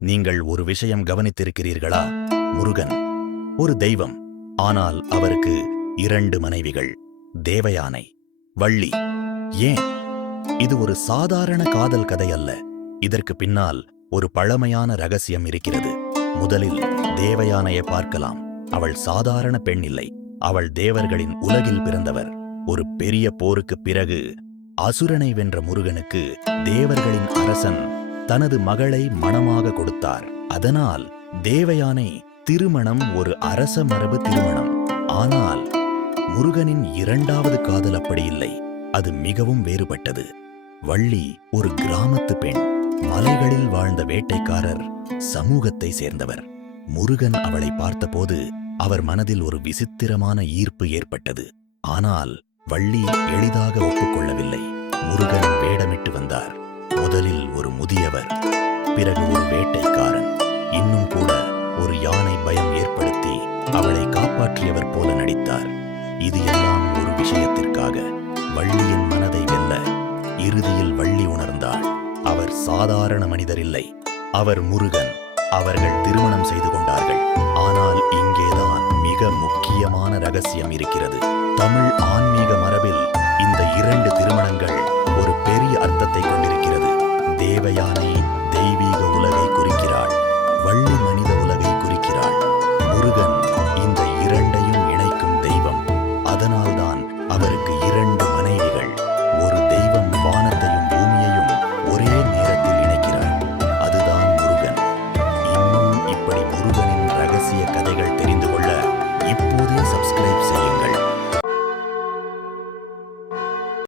நீங்கள் ஒரு விஷயம் கவனித்திருக்கிறீர்களா? முருகன் ஒரு தெய்வம், ஆனால் அவருக்கு 2 மனைவிகள், தேவயானை, வள்ளி. ஏன்? இது ஒரு சாதாரண காதல் கதை அல்ல. இதற்கு பின்னால் ஒரு பழமையான ரகசியம் இருக்கிறது. முதலில் தேவயானையை பார்க்கலாம். அவள் சாதாரண பெண் இல்லை. அவள் தேவர்களின் உலகில் பிறந்தவர். ஒரு பெரிய போருக்குப் பிறகு அசுரனை வென்ற முருகனுக்கு தேவர்களின் அரசன் தனது மகளை மணமாக கொடுத்தார். அதனால் தேவயானை திருமணம் ஒரு அரச மரபு திருமணம். ஆனால் முருகனின் 2வது காதல் அப்படி இல்லை. அது மிகவும் வேறுபட்டது. வள்ளி ஒரு கிராமத்து பெண், மலைகளில் வாழ்ந்த வேட்டைக்காரர் சமூகத்தை சேர்ந்தவர். முருகன் அவளை பார்த்தபோது அவர் மனதில் ஒரு விசித்திரமான ஈர்ப்பு ஏற்பட்டது. ஆனால் வள்ளி எளிதாக ஒப்புக்கொள்ளவில்லை. முருகன் வேடமிட்டு வந்தார். முதலில் ஒரு முதியவர், பிறகு ஒரு வேட்டைக்காரன், இன்னும் கூட ஒரு யானை பயம் ஏற்படுத்தி அவளை காப்பாற்றியவர் போல நடித்தார். இது எல்லாம் ஒரு விஷயத்திற்காக, வள்ளியின் மனதை வெல்ல. இறுதியில் வள்ளி உணர்ந்தாள், அவர் சாதாரண மனிதர் இல்லை, அவர் முருகன். அவர்கள் திருமணம் செய்து கொண்டார்கள். ஆனால் இங்கேதான் மிக முக்கியமான ரகசியம் இருக்கிறது. தமிழ் ஆன்மீக மரபில் இந்த 2 திருமணங்கள் ஒரு பெரிய அர்த்தத்தை கொண்டிருக்கிறது. தேவயானை